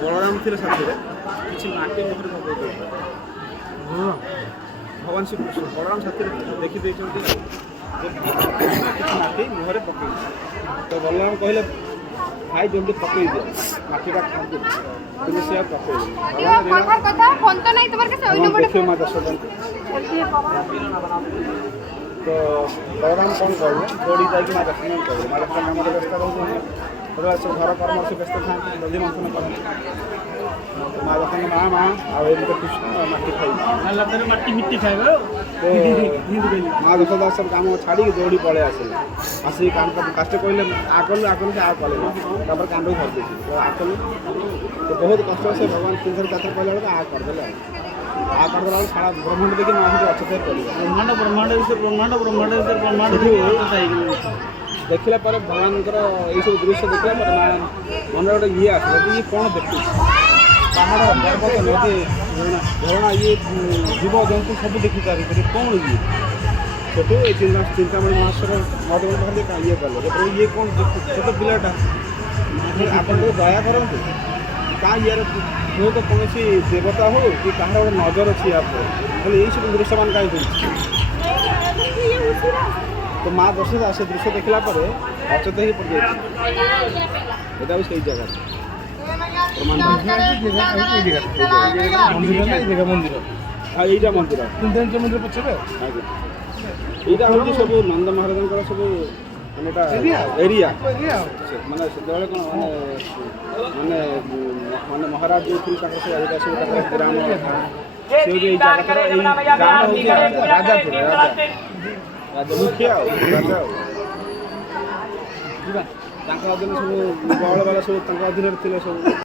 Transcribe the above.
ବଳରାମ ଥିଲେ ସାଥିରେ କିଛି ମାଟି ମୁହଁରେ ପକାଇ ଦେଇଥିଲେ। ଭଗବାନ ଶ୍ରୀକୃଷ୍ଣ ବଳରାମ ସାଥିରେ ଦେଖିଦେଇଛନ୍ତି କିଛି ମାଟି ମୁହଁରେ ପକାଇଛି। ତ ବଳରାମ କହିଲେ ଭାଇ ଜଲ୍ଦି ପକାଇ ଦିଅ ମାଟିଟା ଖାଆନ୍ତୁ, କିନ୍ତୁ ସେ ଆଉ ପକାଇଲେନି। ଦେଖିବ ମା ଯଶୋଦାଙ୍କୁ। ତ ବଳରାମ କ'ଣ କହିଲେ ଦୌଡ଼ି ଯାଇକି ମା ଯଶୋଦାଙ୍କୁ କହିଲେ। ମା ଯଶୋଦା କାମରେ ବ୍ୟସ୍ତ ରହୁଛନ୍ତି, ସବୁ ଘର କର୍ମ ସେ ବ୍ୟସ୍ତ ଥାନ୍ତି, ଦଧି ମନ୍ଥନ କରନ୍ତି। ମା ଯଶୋଦା ମା ଆଉ ଏମିତି କୃଷ୍ଣ ମାଟି ଖାଇବେ, ମାଟି ମିଟି ଖାଇବେ। ମା ଯଶୋଦା ସବୁ କାମ ଛାଡ଼ିକି ଦୌଡ଼ି ପଳେଇ ଆସିଲେ। ଆସିକି ଫାଷ୍ଟ କହିଲେ ଆଗରୁ ସେ ଆଉ କଲେ ତାପରେ କାଣ୍ଡକୁ କରିଦେଇଛି। ତ ଆଗରୁ ତ ବହୁତ କଷ୍ଟ ସେ ଭଗବାନ ତିନିଥର ଚାରିଥର କହିଲା ବେଳକୁ କରିଦେଲେ କରିଦେଲା ବେଳକୁ ସାରା ବ୍ରହ୍ମାଣ୍ଡ ଦେଖି ମା ସେଠି ଅଚେତ କରିବେ। ବ୍ରହ୍ମାଣ୍ଡ ଦେଖିଲା ପରେ ଭଗବାନଙ୍କର ଏଇସବୁ ଦୃଶ୍ୟ ଦେଖିଲା ପରେ ମା ମନରେ ଗୋଟେ ଇଏ ଆସିଲା ଯେ ଇଏ କ'ଣ ଦେଖୁଛି। ପାହାଡ଼ ପର୍ବତ ନଦୀ ଝରଣା ଇଏ ଜୀବଜନ୍ତୁ ସବୁ ଦେଖି ଚାରିଥିଲେ କ'ଣ ଇଏ। ସେଠୁ ଏଇ ଚିନ୍ତାମଣି ମହାଶ୍ୱର ମହାଦେବ ଭାବେ ଇଏ କଲେ ଇଏ କ'ଣ ଛୋଟ ପିଲାଟା ଆପଣ ଟିକେ ଦୟା କରନ୍ତୁ। କାହା ଇଏର ହୁଏତ କୌଣସି ଦେବତା ହଉ କି କାହାର ଗୋଟେ ନଜର ଅଛି ୟା ଉପରେ, ହେଲେ ଏଇସବୁ ଦୃଶ୍ୟମାନ କାହିଁ ହେଉଛି। ତ ମା ଯଶୋଦା ସେ ଦୃଶ୍ୟ ଦେଖିଲା ପରେ ଅଚେତ ହେଇ ପଡ଼ିଯାଇଛି। ଏଇଟା ବି ସେଇ ଜାଗା ଏଇଟା ମନ୍ଦିର ପଛରେ ଆଜ୍ଞା। ଏଇଟା ହେଉଛି ସବୁ ନନ୍ଦ ମହାରାଜଙ୍କର ସବୁ ଏରିଆ ମାନେ ସେତେବେଳେ କ'ଣ ମାନେ ମହାରାଜ ଯେଉଁଥିରୁ ତାଙ୍କର ସବୁ ଏରିଆ ସବୁ ତାଙ୍କର ଗ୍ରାମ ସେ ହେଉଛି ଏଇ ଜାଗାଟାର ଏଇ ଗାଁଟା ହେଉଛି ରାଜାପୁର ମୁଖିଆ ଆଉ ରାଜା ଆଉ ତାଙ୍କ ଅଧୀନରେ ସବୁ ଗହଳ ବାଲା ସବୁ ତାଙ୍କ ଅଧୀନରେ ଥିଲେ ସବୁ।